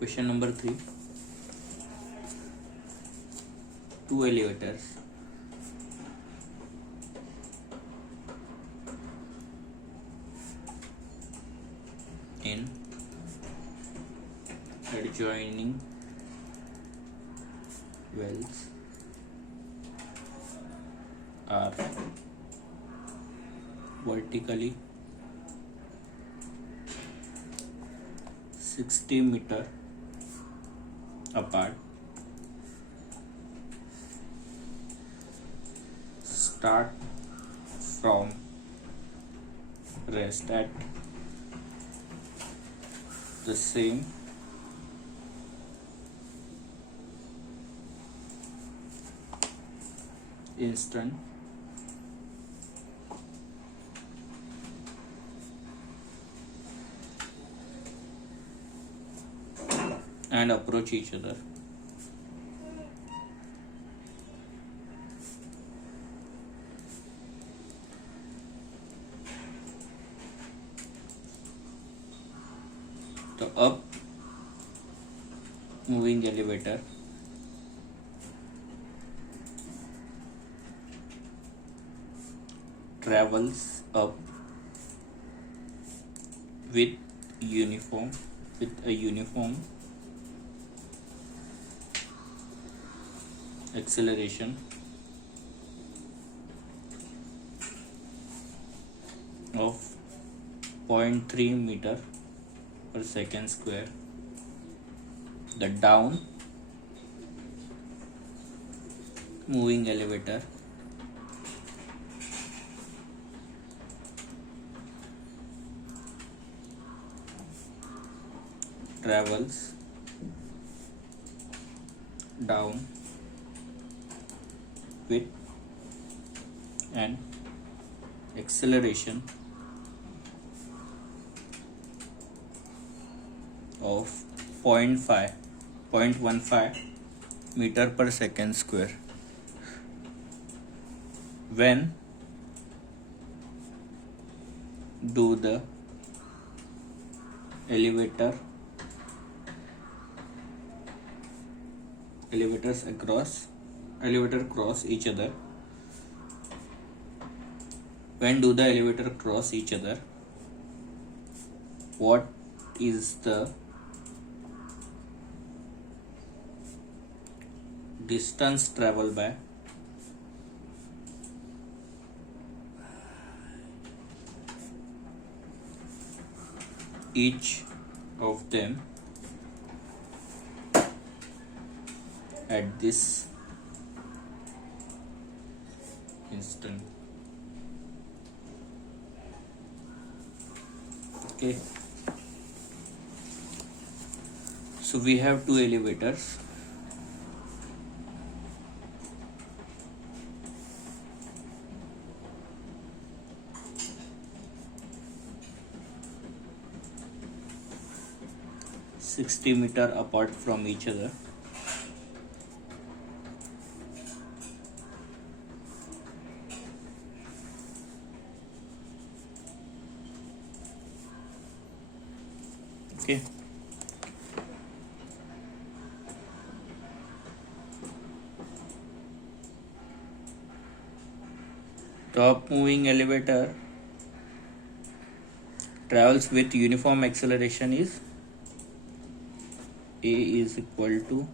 Question number 3. Two elevators in adjoining wells are vertically 60 meter apart. Start from rest at the same instant and approach each other. The up moving elevator travels up with a uniform acceleration of 0.3 meter per second square. The down moving elevator travels down with an acceleration of 0.15 meter per second square. When do the elevators cross each other? When do the elevator cross each other? What is the distance traveled by each of them at this instant? Okay, so we have two elevators. $60 meters apart from each other. Okay. Top moving elevator travels with uniform acceleration is A is equal to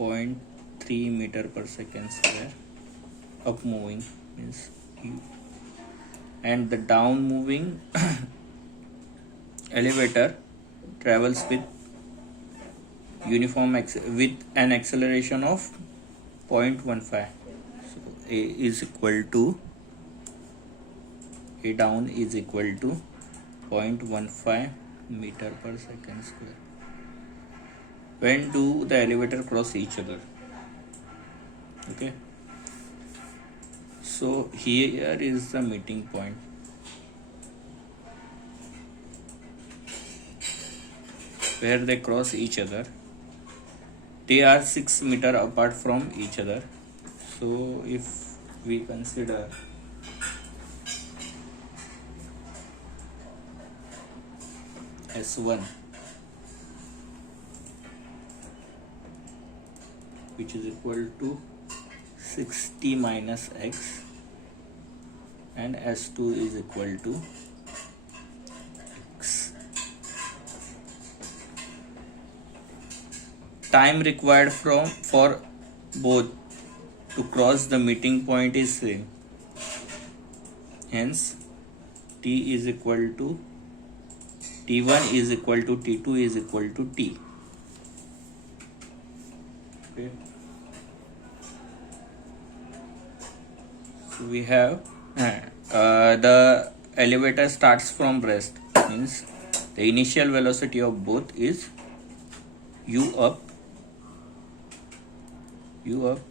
0.3 meter per second square. Up moving means U, and the down moving elevator travels with with an acceleration of 0.15. So A down is equal to 0.15 meter per second square. When do the elevator cross each other? Okay, so here is the meeting point. Where they cross each other. They are 6 meters apart from each other. So if we consider S1 which is equal to 60 minus x, and s2 is equal to x. Time required for both to cross the meeting point is same. Hence, t is equal to t1 is equal to t2 is equal to t. Okay. So we have the elevator starts from rest, means the initial velocity of both is u up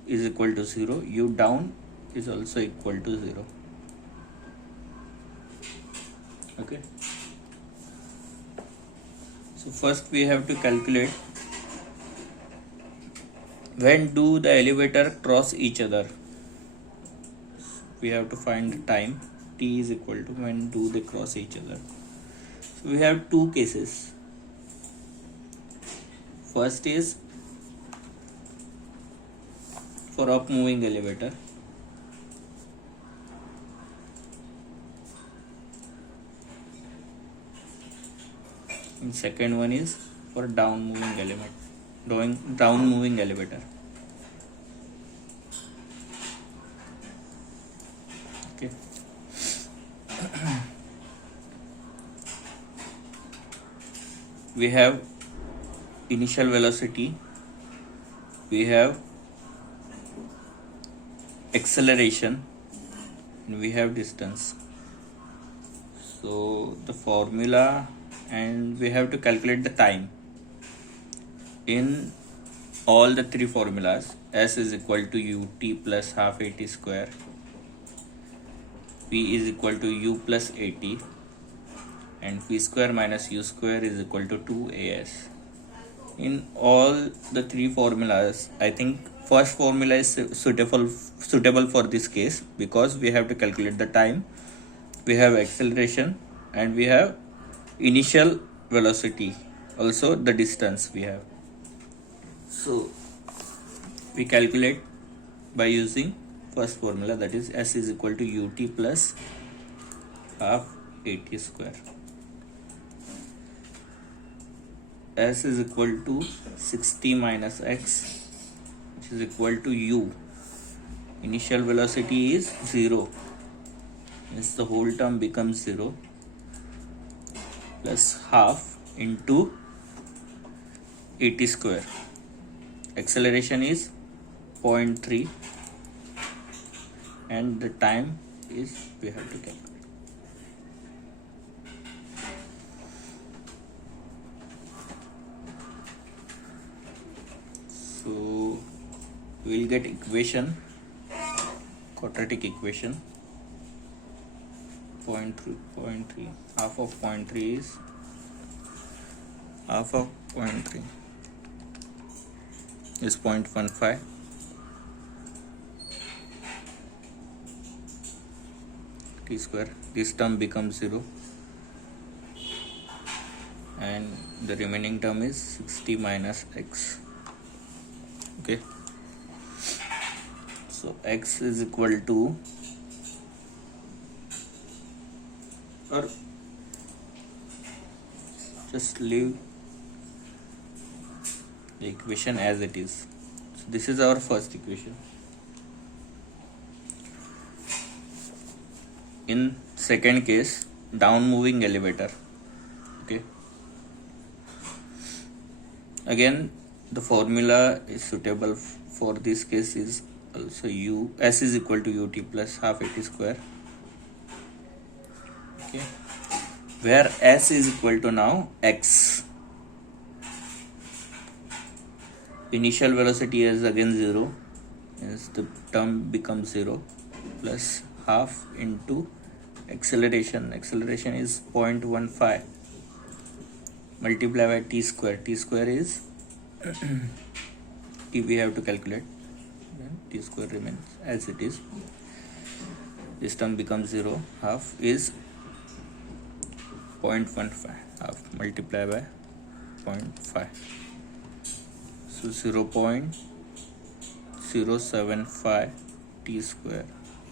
is equal to 0, u down is also equal to 0. Okay. So first we have to calculate when do the elevator cross each other. We have to find the time. T is equal to when do they cross each other. So we have two cases. First is for up moving elevator. And second one is for down moving elevator. Okay. We have initial velocity, we have acceleration, and we have distance. So the formula, and we have to calculate the time. In all the three formulas, s is equal to ut plus half at square, p is equal to u plus at, and p square minus u square is equal to 2as. In all the three formulas, I think first formula is suitable for this case, because we have to calculate the time, we have acceleration, and we have initial velocity, also the distance we have. So we calculate by using first formula, that is s is equal to ut plus half at square. S is equal to 60 minus x, which is equal to u. Initial velocity is 0, means the whole term becomes 0, plus half into 80 square. Acceleration is 0.3, and the time is, we have to calculate. So we will get equation, quadratic equation. 0.3, half of 0.3 is half of 0.3 is 0.15. T square. This term becomes 0, and the remaining term is 60 minus x. Okay. So x is equal to, or just leave the equation as it is. So this is our first equation. In second case, down moving elevator. Okay. Again, the formula is suitable for this case is also s is equal to ut plus half at square. Okay. Where s is equal to now x. Initial velocity is again 0, means the term becomes 0, plus half into acceleration. Acceleration is 0.15 multiplied by t square. T square is t we have to calculate, and t square remains as it is. This term becomes 0. Half is 0.15, half multiplied by 0.5. So 0.15 0.075 t square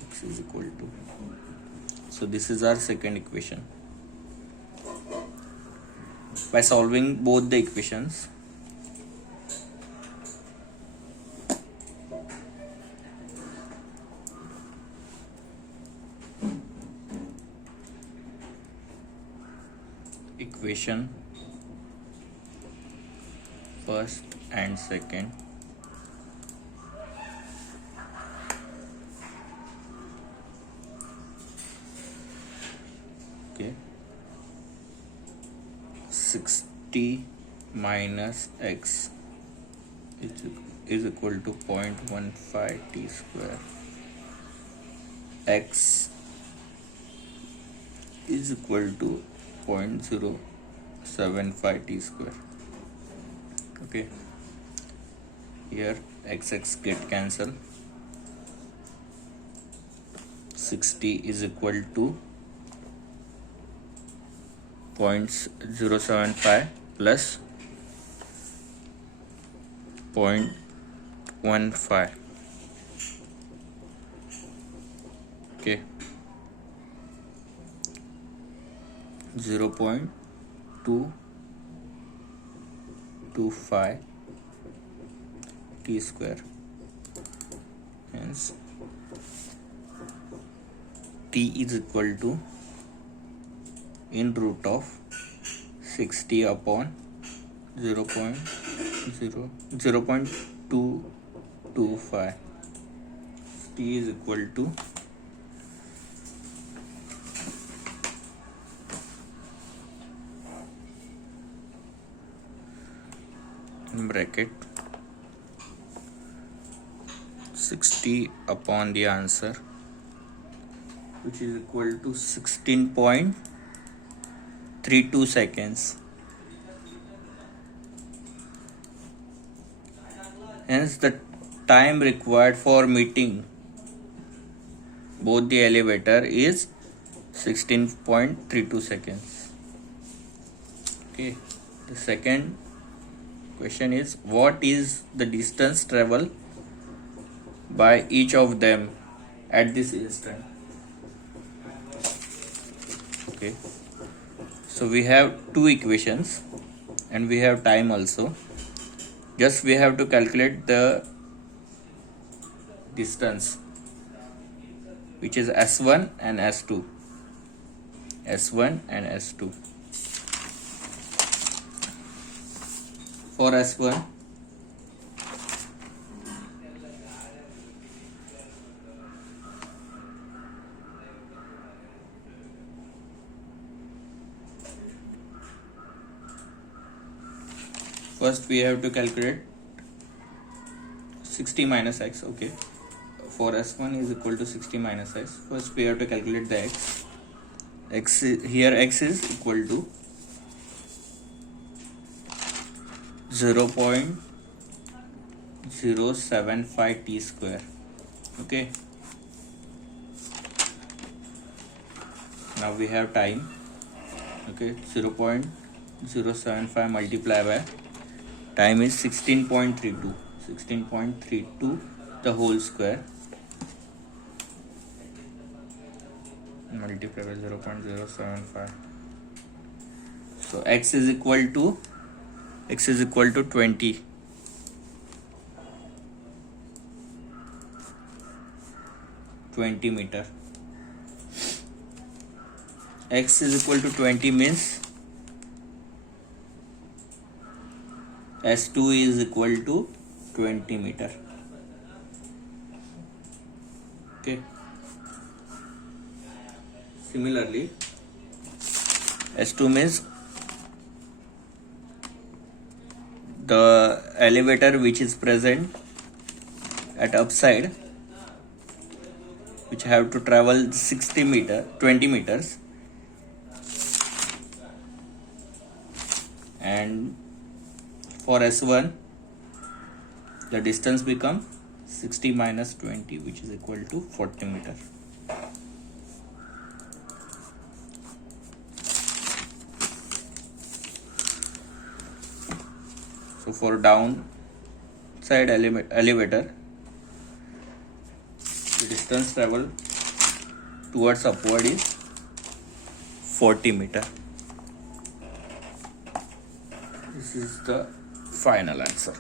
x is equal to. So this is our second equation. By solving both the equations, equation first and second, okay, 60 minus x is equal to 0.15 t square, x is equal to 0.075 t square. Okay, here x get cancel. 60 is equal to 0.075 plus 0.15. Okay, 0.225 t square. Hence t is equal to in root of 60 upon 0.225. T is equal to in bracket 60 upon the answer, which is equal to 16.32 seconds. Hence the time required for meeting both the elevator is 16.32 seconds. Okay, the second question is, what is the distance traveled by each of them at this instant? Okay, so we have two equations and we have time also. Just we have to calculate the distance, which is S1 and S2. S1 and S2. For S1, first we have to calculate 60 minus x. Okay, for S1 is equal to 60 minus x. First we have to calculate the x. Here x is equal to 0.075 t square. Okay, now we have time. Okay, 0.075 multiplied by time is 16.32 the whole square multiplied by 0.075. So x is equal to 20 meter. X is equal to 20 means S2 is equal to 20 meter. Okay, similarly S2 means the elevator which is present at upside, which have to travel 20 meters, and for S1 the distance become 60 minus 20, which is equal to 40 meter. So for downside elevator, distance traveled towards upward is 40 meter. This is the final answer.